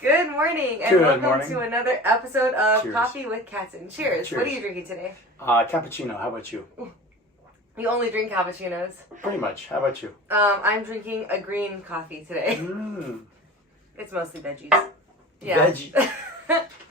Good morning, and Good welcome morning. to another episode of Cheers. Coffee with Katzen. Cheers. What are Cheers. you drinking today? Cappuccino. How about you? You only drink cappuccinos. Pretty much. How about you? I'm drinking a green coffee today. It's mostly veggies. Yeah.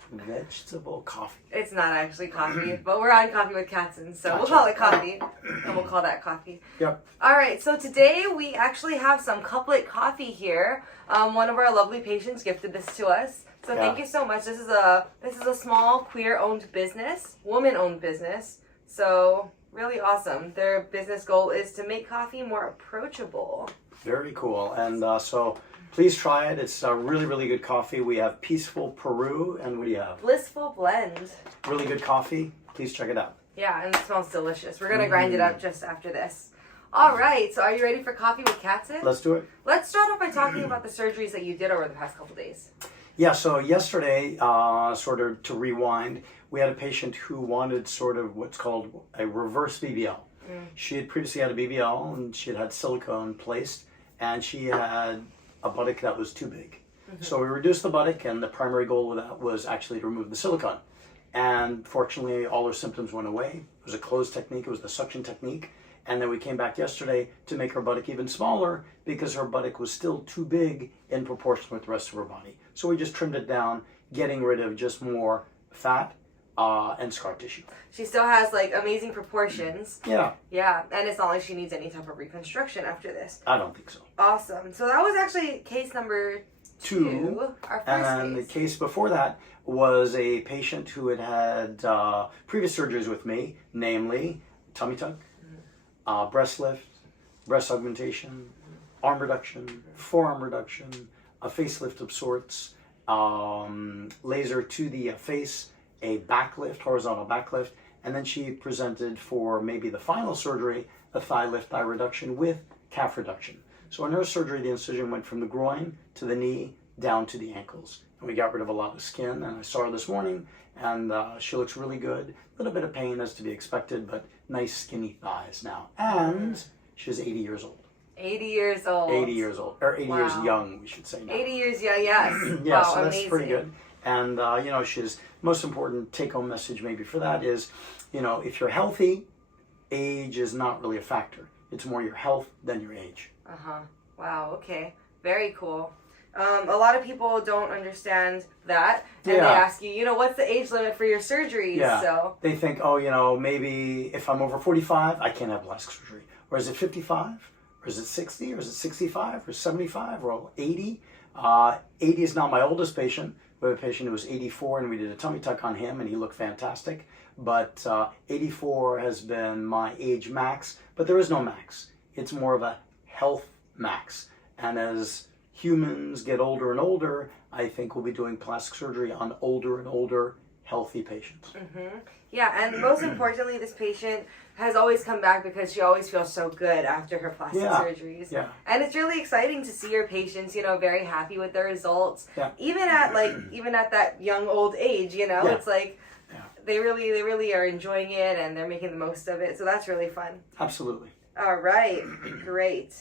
Vegetable coffee. It's not actually coffee, but we're on Coffee with Katzen, so we'll Gotcha. call it coffee, and we'll call that coffee. Yep. All right, so today we actually have some couplet coffee here. One of our lovely patients gifted this to us, so thank you so much. This is a small queer-owned business, woman-owned business. So really awesome. Their business goal is to make coffee more approachable. Very cool. And so please try it. It's a really, really good coffee. We have Peaceful Peru, and what do you have? Blissful blend. Really good coffee. Please check it out. Yeah, and it smells delicious. We're gonna grind it up just after this. All right, so are you ready for Coffee with Katzen? Let's do it. Let's start off by talking about the surgeries that you did over the past couple days. Yeah, so yesterday, sort of to rewind, we had a patient who wanted sort of what's called a reverse BBL. She had previously had a BBL, and she had silicone placed, and she had a buttock that was too big. So we reduced the buttock, and the primary goal of that was actually to remove the silicone. And fortunately, all her symptoms went away. It was a closed technique, it was the suction technique. And then we came back yesterday to make her buttock even smaller because her buttock was still too big in proportion with the rest of her body. So we just trimmed it down, getting rid of just more fat and scar tissue. She still has like amazing proportions. Yeah. Yeah, and it's not like she needs any type of reconstruction after this. I don't think so. Awesome. So that was actually case number two. Our first And case. the case before that was a patient who had had previous surgeries with me, namely tummy tuck, breast lift, breast augmentation, arm reduction, forearm reduction, a facelift of sorts, laser to the face, a back lift, horizontal back lift, and then she presented for maybe the final surgery, a thigh lift, thigh reduction with calf reduction. So in her surgery, the incision went from the groin to the knee down to the ankles. And we got rid of a lot of skin, and I saw her this morning, and she looks really good. A little bit of pain as to be expected, but nice skinny thighs now. And she's 80 years old. 80 years old. 80 years old, or 80 years Wow. young, we should say now. 80 years, yeah, yes. Yeah, Wow, so that's amazing. pretty good. And, she's, most important take-home message maybe for that is, if you're healthy, age is not really a factor. It's more your health than your age. Uh-huh. Wow, okay. Very cool. A lot of people don't understand that, and they ask you, what's the age limit for your surgeries? Yeah. So They think, maybe if I'm over 45, I can't have plastic surgery. Or is it 55? Or is it 60? Or is it 65? Or 75? Or 80? 80 is not my oldest patient. We have a patient who was 84, and we did a tummy tuck on him, and he looked fantastic. But 84 has been my age max, but there is no max. It's more of a health max. And as humans get older and older, I think we'll be doing plastic surgery on older and older healthy patients. yeah, and most importantly, this patient has always come back because she always feels so good after her plastic surgeries. Yeah. And it's really exciting to see your patients, very happy with their results. Yeah. Even at that young old age, it's like they really are enjoying it and they're making the most of it. So that's really fun. Absolutely. All right. Great.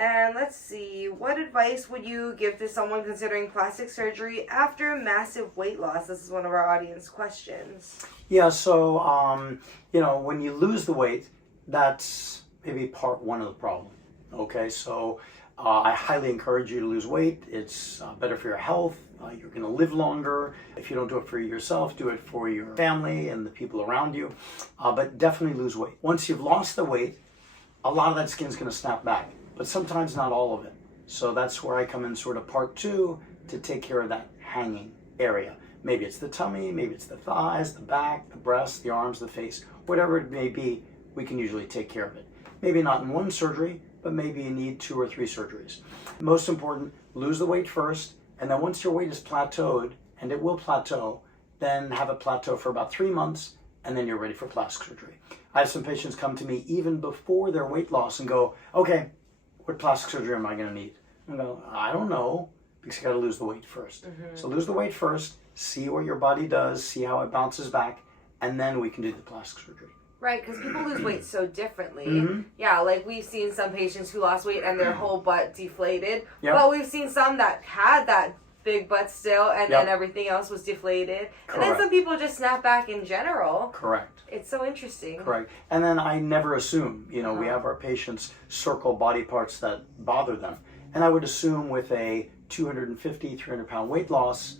And let's see, what advice would you give to someone considering plastic surgery after massive weight loss? This is one of our audience questions. Yeah, so, when you lose the weight, that's maybe part one of the problem. Okay, so I highly encourage you to lose weight. It's better for your health. You're going to live longer. If you don't do it for yourself, do it for your family and the people around you. But definitely lose weight. Once you've lost the weight, a lot of that skin's going to snap back. But sometimes not all of it. So that's where I come in sort of part two to take care of that hanging area. Maybe it's the tummy, maybe it's the thighs, the back, the breast, the arms, the face, whatever it may be, we can usually take care of it. Maybe not in one surgery, but maybe you need 2 or 3 surgeries. Most important, lose the weight first, and then once your weight is plateaued, and it will plateau, then have it plateau for about 3 months, and then you're ready for plastic surgery. I have some patients come to me even before their weight loss and go, okay, what plastic surgery am I going to need? I go, I don't know, because you got to lose the weight first. So lose the weight first, see what your body does, see how it bounces back, and then we can do the plastic surgery. Right, because people lose weight so differently. Yeah, like we've seen some patients who lost weight and their whole butt deflated. Yep. But we've seen some that had that big butt still, and then everything else was deflated. Correct. And then some people just snap back in general. Correct. It's so interesting. Correct. And then I never assume, we have our patients circle body parts that bother them. And I would assume with a 250, 300 pound weight loss,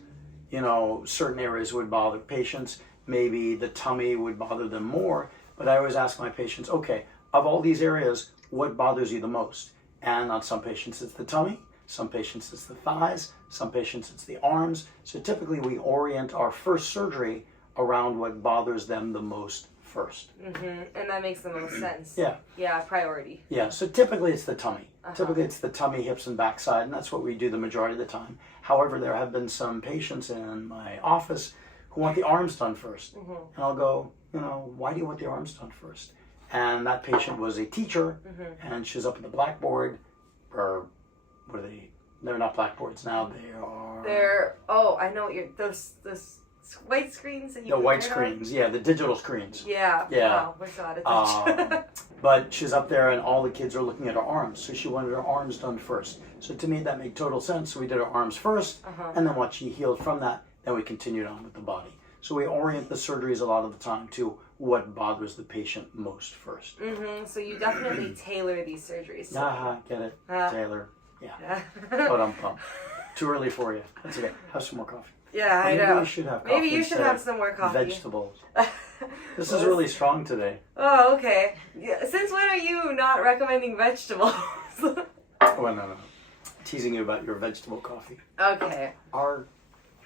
certain areas would bother patients. Maybe the tummy would bother them more. But I always ask my patients, okay, of all these areas, what bothers you the most? And on some patients, it's the tummy. Some patients, it's the thighs. Some patients, it's the arms. So typically, we orient our first surgery around what bothers them the most first. Mm-hmm. And that makes the most sense. Yeah. Yeah, priority. Yeah, so typically it's the tummy. Typically it's the tummy, hips, and backside, and that's what we do the majority of the time. However, there have been some patients in my office who want the arms done first. Mm-hmm. And I'll go, why do you want the arms done first? And that patient was a teacher, and she's up at the blackboard, or what are they? They're not blackboards now, they are... I know what you're... Those white screens that you... The white screens, yeah, the digital screens. Yeah. Yeah. Oh, we're so out of touch. But she's up there and all the kids are looking at her arms, so she wanted her arms done first. So to me that made total sense. So we did her arms first, and then once she healed from that, then we continued on with the body. So we orient the surgeries a lot of the time to what bothers the patient most first. Mm-hmm. So you definitely tailor these surgeries. Get it? Tailor. Yeah. But I'm pumped. Too early for you. That's okay. Have some more coffee. Yeah, I know. You should have coffee. Maybe you should have some more coffee. Vegetables. This is really strong today. Oh, okay. Yeah, since when are you not recommending vegetables? Oh, no. Teasing you about your vegetable coffee. Okay. Are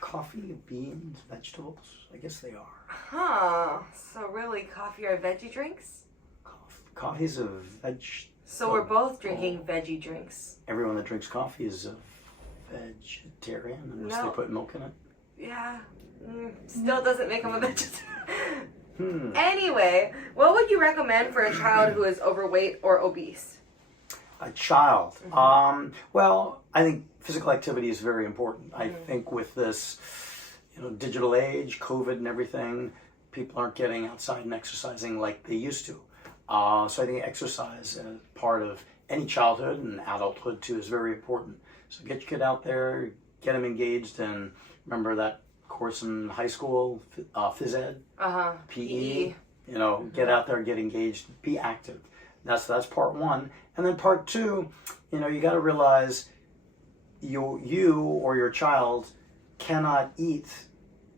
coffee, beans, vegetables? I guess they are. Huh. So really, coffee or veggie drinks? Coffee's a veg... So we're both drinking veggie drinks. Everyone that drinks coffee is a vegetarian unless they put milk in it. Yeah. Still doesn't make them a vegetarian. Anyway, what would you recommend for a child who is overweight or obese? A child. Well, I think physical activity is very important. I think with this, digital age, COVID and everything, people aren't getting outside and exercising like they used to. So I think exercise as part of any childhood and adulthood too is very important. So get your kid out there, get them engaged, and remember that course in high school, phys ed, PE. Get out there, get engaged, be active. That's part one. And then part two, you got to realize you or your child cannot eat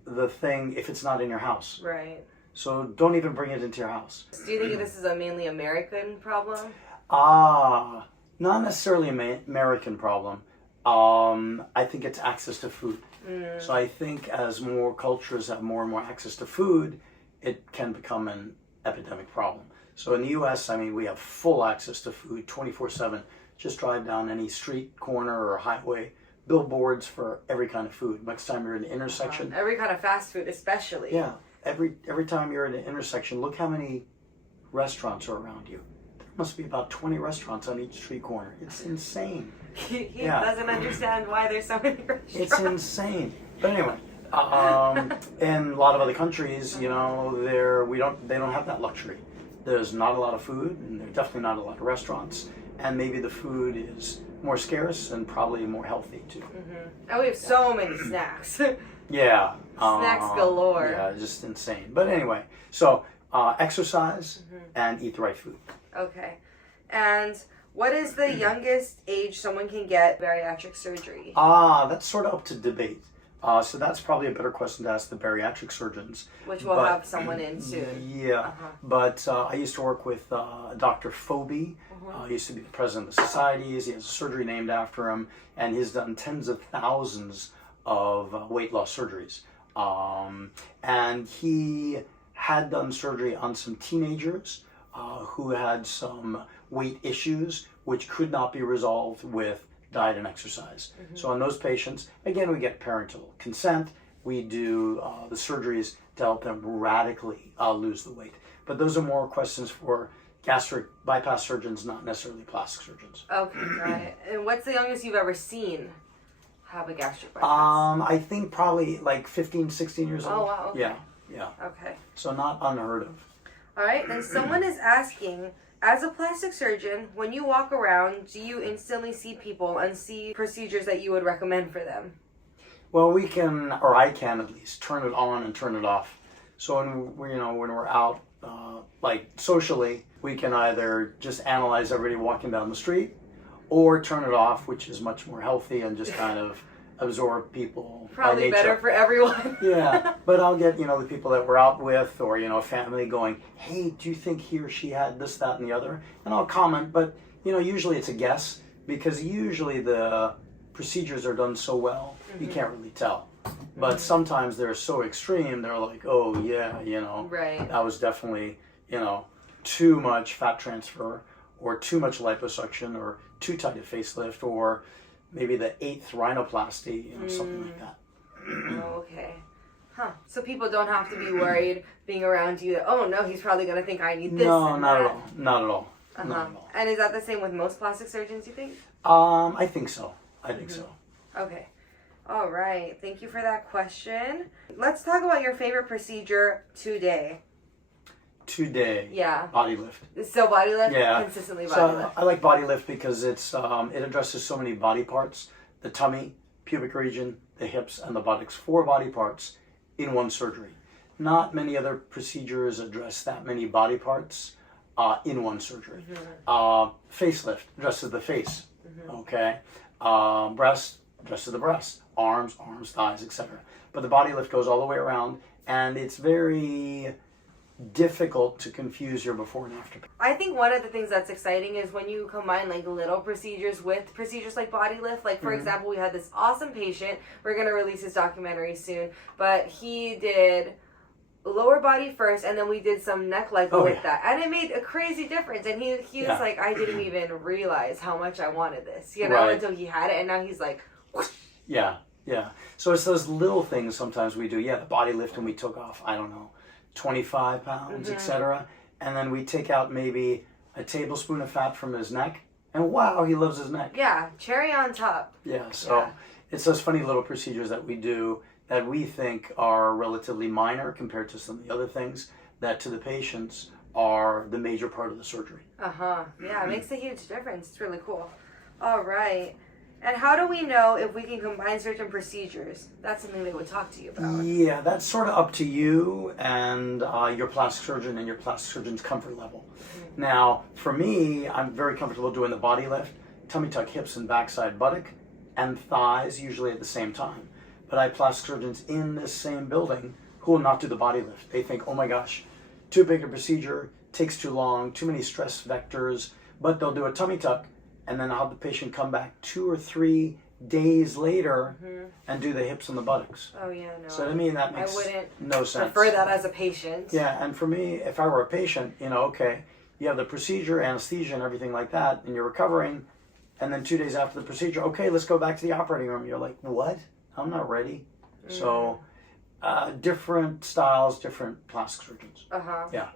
the thing if it's not in your house. Right. So don't even bring it into your house. Do you think this is a mainly American problem? Not necessarily an American problem. I think it's access to food. So I think as more cultures have more and more access to food, it can become an epidemic problem. So in the U.S., we have full access to food 24/7. Just drive down any street, corner, or highway, billboards for every kind of food. Next time you're in an intersection. Every kind of fast food, especially. Yeah. Every time you're at an intersection, look how many restaurants are around you. There must be about 20 restaurants on each street corner. It's insane. He doesn't understand why there's so many restaurants. It's insane. But anyway, in a lot of other countries, they don't have that luxury. There's not a lot of food, and there's definitely not a lot of restaurants. And maybe the food is more scarce and probably more healthy too. And we have so many snacks. Yeah. Snacks galore. Yeah, just insane. But anyway, so exercise and eat the right food. Okay. And what is the youngest age someone can get bariatric surgery? That's sort of up to debate. So that's probably a better question to ask the bariatric surgeons. Which we'll have someone in soon. Yeah. But I used to work with Dr. Phoebe. He used to be the president of the societies. He has a surgery named after him. And he's done tens of thousands of weight loss surgeries. And he had done surgery on some teenagers who had some weight issues which could not be resolved with diet and exercise. So on those patients, again, we get parental consent. We do the surgeries to help them radically lose the weight. But those are more questions for gastric bypass surgeons, not necessarily plastic surgeons. Okay, got it. And what's the youngest you've ever seen have a gastric bypass? I think probably like 15, 16 years old. Oh, wow. Okay. Yeah. Okay. So not unheard of. All right. Then someone is asking, as a plastic surgeon, when you walk around, do you instantly see people and see procedures that you would recommend for them? Well, we can, or I can at least, turn it on and turn it off. So when we're out, like socially, we can either just analyze everybody walking down the street, or turn it off, which is much more healthy and just kind of absorb people. Probably better for everyone. Yeah, but I'll get the people that we're out with, or a family going, hey, do you think he or she had this, that, and the other? And I'll comment, but usually it's a guess, because usually the procedures are done so well, you can't really tell. But sometimes they're so extreme, they're like, oh yeah, right. that was definitely, too much fat transfer, or too much liposuction, or too tight a facelift, or maybe the 8th rhinoplasty, something like that. Okay. Huh. So people don't have to be worried being around you that, oh no, he's probably going to think I need this. No, and not that. at all. Not at all. Uh-huh. Not at all. And is that the same with most plastic surgeons, you think? I think so. I think so. Okay. All right. Thank you for that question. Let's talk about your favorite procedure today. Today. Yeah. Body lift. So body lift? Yeah. Consistently body lift. I like body lift because it addresses so many body parts. The tummy, pubic region, the hips, and the buttocks. 4 body parts in one surgery. Not many other procedures address that many body parts in one surgery. Facelift addresses the face. Okay. Breast addresses the breast. Arms, thighs, etc. But the body lift goes all the way around, and it's very difficult to confuse your before and after. I think one of the things that's exciting is when you combine like little procedures with procedures like body lift. Like for example, we had this awesome patient. We're going to release his documentary soon, but he did lower body first, and then we did some neck lipo with that, and it made a crazy difference. And he was like, I didn't even realize how much I wanted this, until he had it, and now he's like, whoosh. Yeah. So it's those little things sometimes we do. Yeah, the body lift, and we took off, I don't know, 25 pounds, etc. And then we take out maybe a tablespoon of fat from his neck, and wow, he loves his neck. Yeah, cherry on top. Yeah, so it's those funny little procedures that we do that we think are relatively minor compared to some of the other things that to the patients are the major part of the surgery. Yeah, it makes a huge difference. It's really cool. All right. And how do we know if we can combine certain procedures? That's something they would talk to you about. Yeah, that's sort of up to you and your plastic surgeon and your plastic surgeon's comfort level. Now, for me, I'm very comfortable doing the body lift, tummy tuck, hips, and backside buttock, and thighs, usually at the same time. But I have plastic surgeons in this same building who will not do the body lift. They think, oh my gosh, too big a procedure, takes too long, too many stress vectors, but they'll do a tummy tuck, and then I'll have the patient come back 2 or 3 days later and do the hips and the buttocks. Oh yeah, no. So to me that makes no sense. Prefer that as a patient. Yeah, and for me, if I were a patient, okay, you have the procedure, anesthesia, and everything like that, and you're recovering, and then 2 days after the procedure, okay, let's go back to the operating room. You're like, what? I'm not ready. So different styles, different plastic surgeons. Yeah.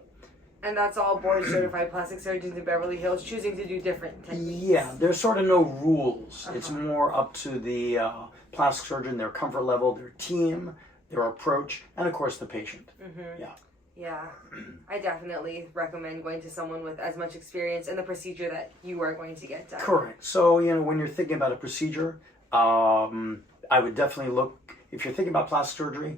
And that's all board certified plastic surgeons in Beverly Hills choosing to do different techniques. Yeah, there's sort of no rules. It's more up to the plastic surgeon, their comfort level, their team, their approach, and of course the patient. Yeah, I definitely recommend going to someone with as much experience in the procedure that you are going to get done. Correct. So, when you're thinking about a procedure, I would definitely look, if you're thinking about plastic surgery,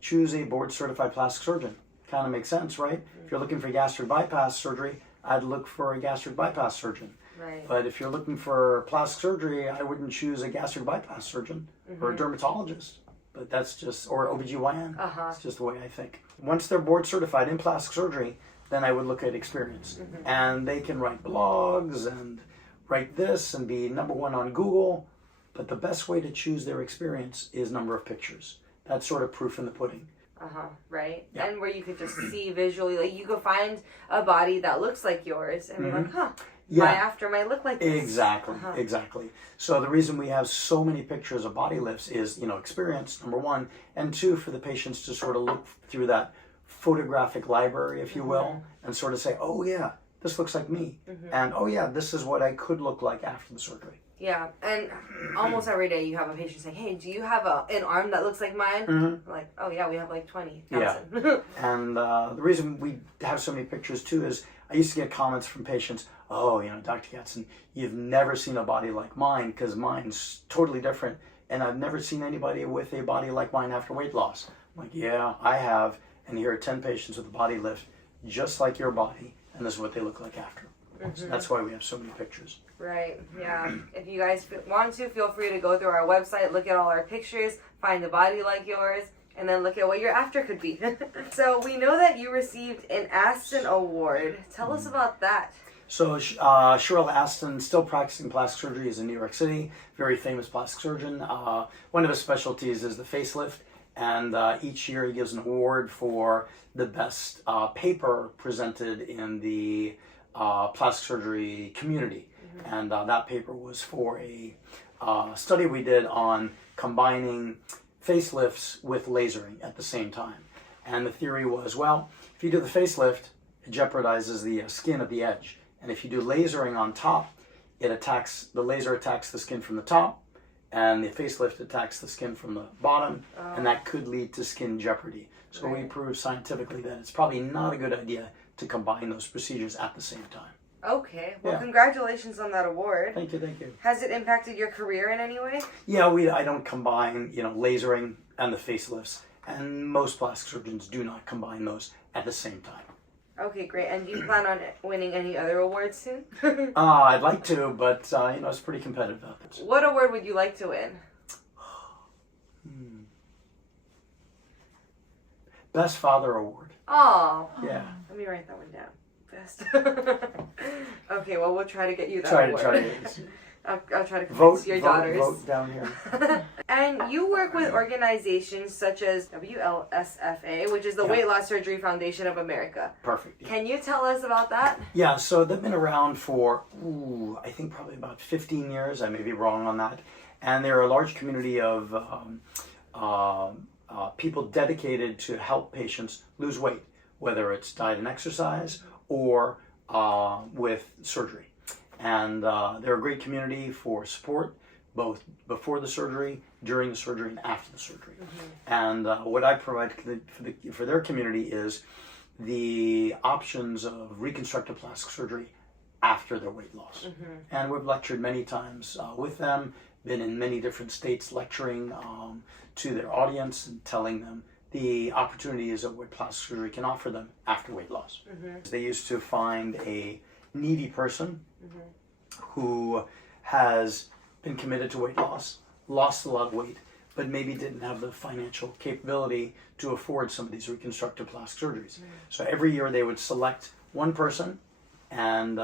choose a board certified plastic surgeon. Kind of makes sense, right? If you're looking for gastric bypass surgery, I'd look for a gastric bypass surgeon. Right. But if you're looking for plastic surgery, I wouldn't choose a gastric bypass surgeon or a dermatologist. But that's just, or OBGYN. That's just the way I think. Once they're board certified in plastic surgery, then I would look at experience. And they can write blogs and write this and be #1 on Google. But the best way to choose their experience is number of pictures. That's sort of proof in the pudding. Right? Yeah. And where you could just see visually, like you could find a body that looks like yours and be like, my after might look like this. Exactly. So the reason we have so many pictures of body lifts is, experience, #1, and 2, for the patients to sort of look through that photographic library, if you will, and sort of say, oh yeah, this looks like me. And oh yeah, this is what I could look like after the surgery. Yeah, and almost every day you have a patient saying, hey, do you have an arm that looks like mine? Like, oh yeah, we have like 20,000. Yeah. And the reason we have so many pictures too is I used to get comments from patients, oh, Dr. Katzen, you've never seen a body like mine because mine's totally different. and I've never seen anybody with a body like mine after weight loss. I'm like, yeah, I have, and here are 10 patients with a body lift just like your body, and this is what they look like after. So that's why we have so many pictures. Right, yeah. If you guys want to, feel free to go through our website, look at all our pictures, find a body like yours, and then look at what your after could be. So we know that you received an Aston Award. Tell us about that. So Sherelle Aston, still practicing plastic surgery, is in New York City, very famous plastic surgeon. One of his specialties is the facelift, and each year he gives an award for the best paper presented in the plastic surgery community. And that paper was for a study we did on combining facelifts with lasering at the same time. And the theory was, well, if you do the facelift, it jeopardizes the skin at the edge. And if you do lasering on top, the laser attacks the skin from the top, and the facelift attacks the skin from the bottom, and that could lead to skin jeopardy. So we proved scientifically that it's probably not a good idea to combine those procedures at the same time. Okay. Well, congratulations on that award. Thank you, thank you. Has it impacted your career in any way? Yeah, I don't combine, lasering and the facelifts, and most plastic surgeons do not combine those at the same time. Okay, great. And do you plan on winning any other awards soon? I'd like to, but it's pretty competitive out there. What award would you like to win? Best Father Award. Oh. Yeah. Let me write that one down. Best. Okay, well, we'll try to get you that award. Try to I'll try to convince your daughters. Vote down here. And you work with organizations such as WLSFA, which is the Weight Loss Surgery Foundation of America. Perfect. Yeah. Can you tell us about that? Yeah, so they've been around for, I think probably about 15 years. I may be wrong on that. And they're a large community of people dedicated to help patients lose weight, whether it's diet and exercise or with surgery. And they're a great community for support, both before the surgery, during the surgery, and after the surgery. And what I provide for their community is the options of reconstructive plastic surgery after their weight loss. And we've lectured many times with them, been in many different states lecturing to their audience and telling them the opportunities of what plastic surgery can offer them after weight loss. They used to find a needy person who has been committed to weight loss, lost a lot of weight, but maybe didn't have the financial capability to afford some of these reconstructive plastic surgeries. So every year they would select one person, and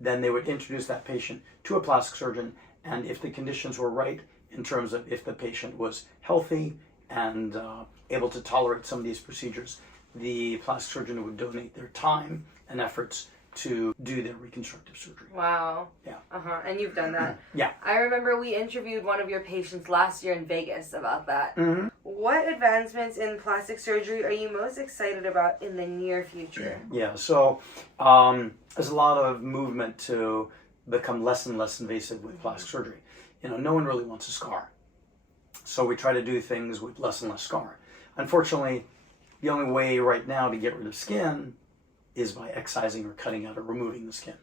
then they would introduce that patient to a plastic surgeon, and if the conditions were right in terms of if the patient was healthy and able to tolerate some of these procedures, the plastic surgeon would donate their time and efforts to do their reconstructive surgery. Wow. Yeah. And you've done that. Yeah. I remember we interviewed one of your patients last year in Vegas about that. What advancements in plastic surgery are you most excited about in the near future? Yeah, so there's a lot of movement to become less and less invasive with plastic surgery. No one really wants a scar. So we try to do things with less and less scar. Unfortunately, the only way right now to get rid of skin is by excising or cutting out or removing the skin.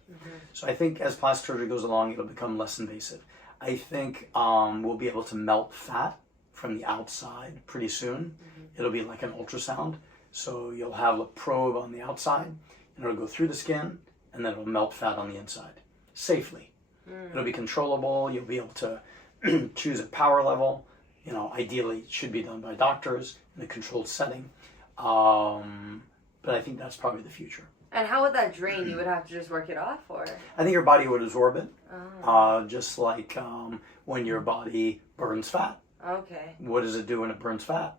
So I think as plastic surgery goes along, it'll become less invasive. I think we'll be able to melt fat from the outside pretty soon. It'll be like an ultrasound. So you'll have a probe on the outside, and it'll go through the skin, and then it'll melt fat on the inside safely. It'll be controllable. You'll be able to choose a power level. Ideally it should be done by doctors in a controlled setting. But I think that's probably the future. And how would that drain? You would have to just work it off, or? I think your body would absorb it, just like when your body burns fat. Okay. What does it do when it burns fat?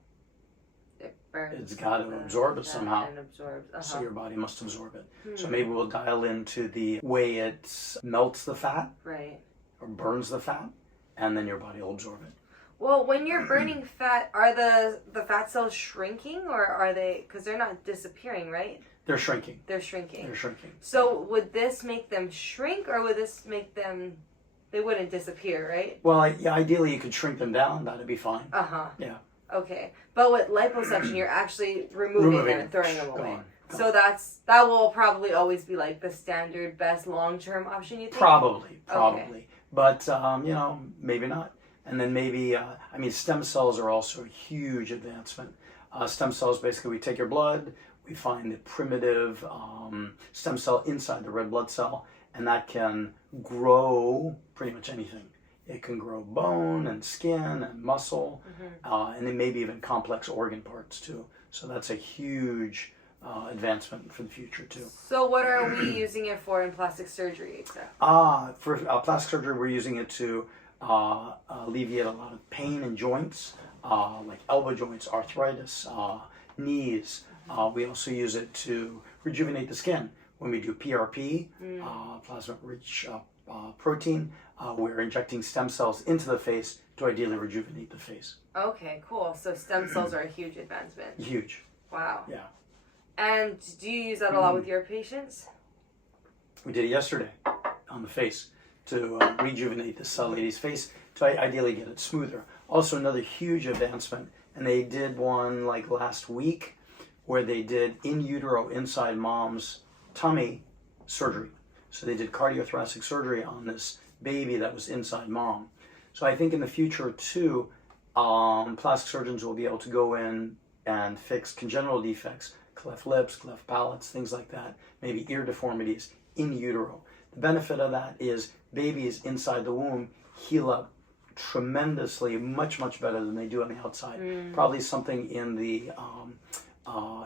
It burns. It's got to absorb it somehow. And absorbs. So your body must absorb it. So maybe we'll dial into the way it melts the fat, right, or burns the fat, and then your body will absorb it. Well, when you're burning fat, are the fat cells shrinking, or are they, because they're not disappearing, right? They're shrinking. They're shrinking. They're shrinking. So would this make them shrink, or would this make them, they wouldn't disappear, right? Well, ideally you could shrink them down. That'd be fine. Yeah. Okay. But with liposuction, you're actually removing them and throwing them away. Gone. So that will probably always be like the standard best long-term option, you think? Probably. Okay. But, maybe not. And then maybe, stem cells are also a huge advancement. Stem cells, basically, we take your blood, we find the primitive stem cell inside the red blood cell, and that can grow pretty much anything. It can grow bone and skin and muscle, and then maybe even complex organ parts too. So that's a huge advancement for the future too. So what are we using it for in plastic surgery exactly? For plastic surgery, we're using it to alleviate a lot of pain in joints, like elbow joints, arthritis, knees. We also use it to rejuvenate the skin. When we do PRP, plasma-rich protein, we're injecting stem cells into the face to ideally rejuvenate the face. Okay, cool. So stem cells are a huge advancement. Huge. Wow. Yeah. And do you use that a lot with your patients? We did it yesterday on the face to rejuvenate this lady's face to ideally get it smoother. Also another huge advancement, and they did one like last week where they did in utero inside mom's tummy surgery. So they did cardiothoracic surgery on this baby that was inside mom. So I think in the future too, plastic surgeons will be able to go in and fix congenital defects, cleft lips, cleft palates, things like that, maybe ear deformities in utero. The benefit of that is babies inside the womb heal up tremendously, much, much better than they do on the outside. Probably something in the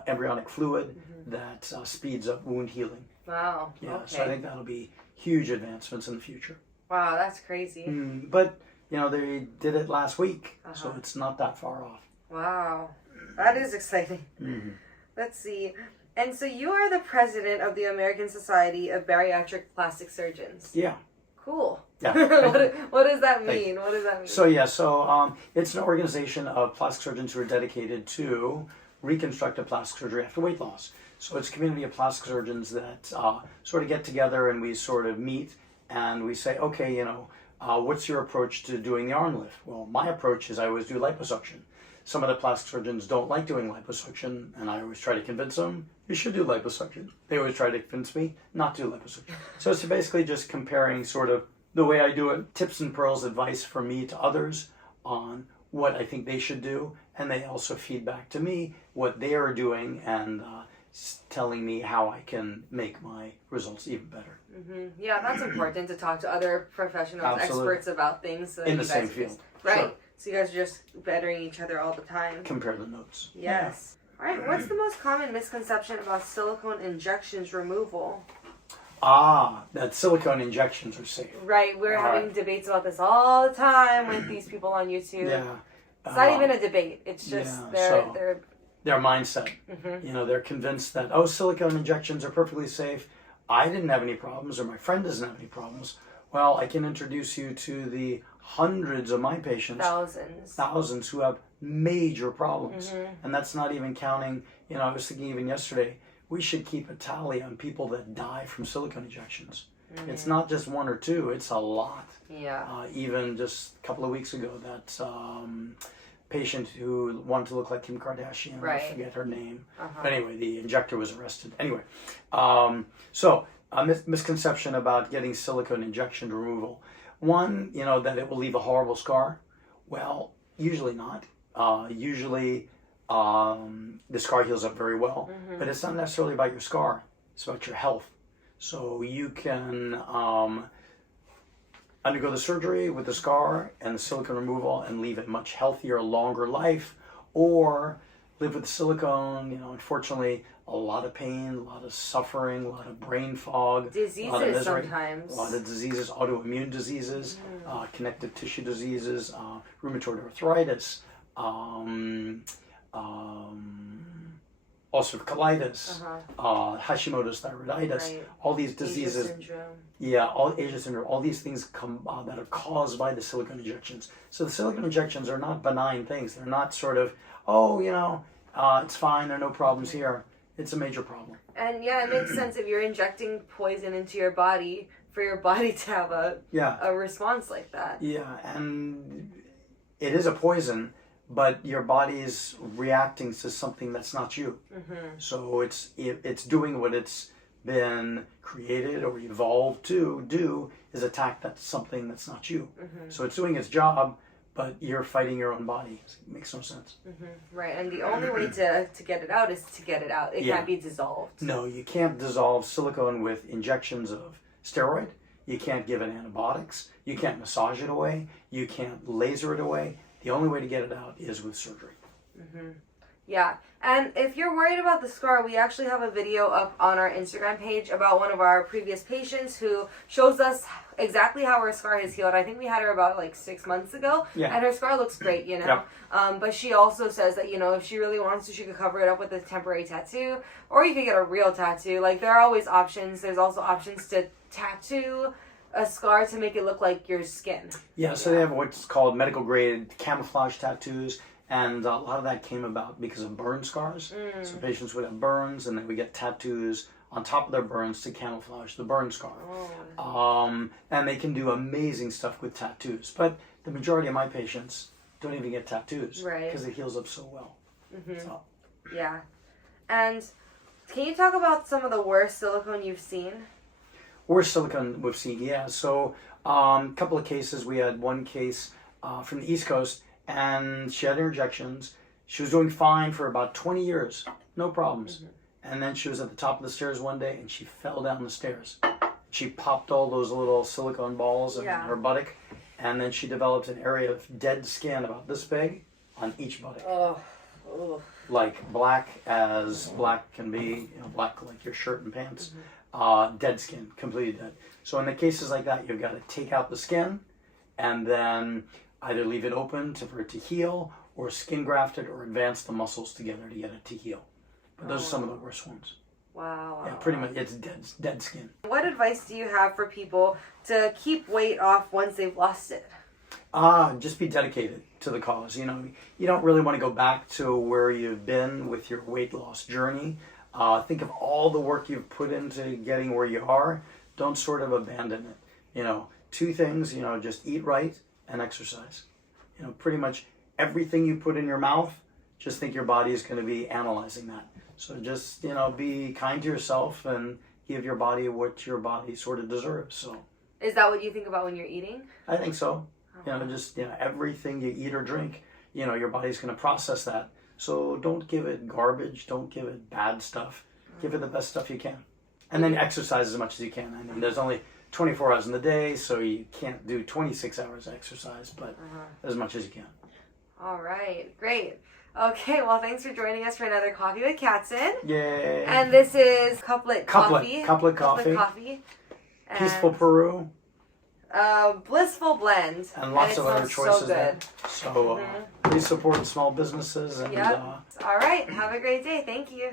embryonic fluid that speeds up wound healing. Wow. Yeah, okay. so I think that'll be huge advancements in the future. Wow, that's crazy. But, they did it last week, so it's not that far off. Wow. That is exciting. Let's see. And so you are the president of the American Society of Bariatric Plastic Surgeons. Yeah. Cool. Yeah. What does that mean? What does that mean? So it's an organization of plastic surgeons who are dedicated to reconstructive plastic surgery after weight loss. So it's a community of plastic surgeons that sort of get together and we sort of meet and we say, okay, what's your approach to doing the arm lift? Well, my approach is I always do liposuction. Some of the plastic surgeons don't like doing liposuction, and I always try to convince them, you should do liposuction. They always try to convince me not to do liposuction. So it's basically just comparing sort of the way I do it, tips and pearls advice from me to others on what I think they should do, and they also feed back to me what they are doing and telling me how I can make my results even better. Yeah, that's important to talk to other professionals, experts about things. So that in you the guys same field. Right. Sure. So you guys are just bettering each other all the time. Compare the notes. Yes. Yeah. All right. What's the most common misconception about silicone injections removal? That silicone injections are safe. Right. We're having debates about this all the time with these people on YouTube. Yeah. It's not even a debate. It's just their mindset. They're convinced that, silicone injections are perfectly safe. I didn't have any problems, or my friend doesn't have any problems. Well, I can introduce you to the hundreds of my patients, thousands who have major problems. And that's not even counting, I was thinking even yesterday, we should keep a tally on people that die from silicone injections. It's not just one or two, it's a lot. Yeah. Even just a couple of weeks ago, that patient who wanted to look like Kim Kardashian, I forget her name. But anyway, the injector was arrested. Anyway, so a misconception about getting silicone injection removal. One, that it will leave a horrible scar. Well, usually not. Usually the scar heals up very well. But it's not necessarily about your scar. It's about your health. So you can undergo the surgery with the scar and the silicone removal and leave a much healthier, longer life, or live with silicone, unfortunately, a lot of pain, a lot of suffering, a lot of brain fog, diseases a lot of misery, sometimes, a lot of diseases, autoimmune diseases, connective tissue diseases, rheumatoid arthritis, ulcerative colitis, Hashimoto's thyroiditis, all these diseases. Asia syndrome. Yeah, all Asia syndrome, all these things come that are caused by the silicone injections. So the silicone injections are not benign things. They're not sort of, it's fine, there are no problems here. It's a major problem. And yeah, it makes sense if you're injecting poison into your body for your body to have a response like that. Yeah, and it is a poison, but your body is reacting to something that's not you. So it's doing what it's been created or evolved to do, is attack something that's not you. So it's doing its job, but you're fighting your own body. It makes no sense. Right, and the only way to get it out is to get it out. It can't be dissolved. No, you can't dissolve silicone with injections of steroid. You can't give it antibiotics. You can't massage it away. You can't laser it away. The only way to get it out is with surgery. Yeah, and if you're worried about the scar, we actually have a video up on our Instagram page about one of our previous patients who shows us exactly how her scar has healed. I think we had her about like 6 months ago, and her scar looks great, you know. But she also says that, you know, if she really wants to, she could cover it up with a temporary tattoo, or you could get a real tattoo. Like, there are always options. There's also options to tattoo a scar to make it look like your skin. Yeah, so they have what's called medical grade camouflage tattoos. And a lot of that came about because of burn scars. So patients would have burns, and then we get tattoos on top of their burns to camouflage the burn scar. And they can do amazing stuff with tattoos. But the majority of my patients don't even get tattoos because it heals up so well. So. Yeah. And can you talk about some of the worst silicone you've seen? Worst silicone we've seen, yeah. So a couple of cases. We had one case from the East Coast, and she had her injections. She was doing fine for about 20 years, no problems. And then she was at the top of the stairs one day, and she fell down the stairs. She popped all those little silicone balls in her buttock, and then she developed an area of dead skin about this big on each buttock. Like black as black can be, you know, black like your shirt and pants. Dead skin, completely dead. So in the cases like that, you've got to take out the skin, and then either leave it open for it to heal, or skin graft it, or advance the muscles together to get it to heal. But those are some of the worst ones. Wow. Yeah, pretty much it's dead skin. What advice do you have for people to keep weight off once they've lost it? Just be dedicated to the cause. You know, you don't really want to go back to where you've been with your weight loss journey. Think of all the work you've put into getting where you are. Don't sort of abandon it. You know, 2 things, you know, just eat right and exercise. You know, pretty much everything you put in your mouth, just think your body is going to be analyzing that. So just, you know, be kind to yourself and give your body what your body sort of deserves. So is that what you think about when you're eating? I think so. You know, just, you know, everything you eat or drink, you know, your body's going to process that. So don't give it garbage. Don't give it bad stuff. Give it the best stuff you can. And then exercise as much as you can. I mean, there's only 24 hours in the day, so you can't do 26 hours exercise, but as much as you can. All right, great. Okay, well, thanks for joining us for another Coffee with Katzen. Yay. And this is Couplet Coffee. Couplet Coffee. And Peaceful Peru. Blissful Blend. And lots of other choices so there. So please support small businesses. And, All right, have a great day. Thank you.